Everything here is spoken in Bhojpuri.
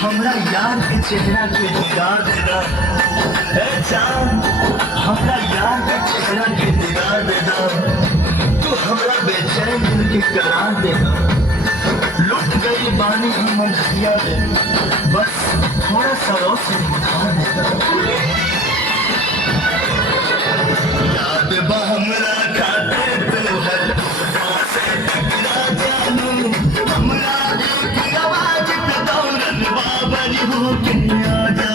हमरा यार के चेहरा के दीदार देना ए चांद, हमरा यार के चेहरा के दीदार देना, तू हमरा बेचैन दिल के करार देना। लुट गई बानी हम दिया दे, बस थोड़ा सा रोशनी बुझा देना। याद बा हमरा खातिर तू हर से टकरा जानू, हमरा एक आवाज पे दौड़न बाबरी हो के आ जा।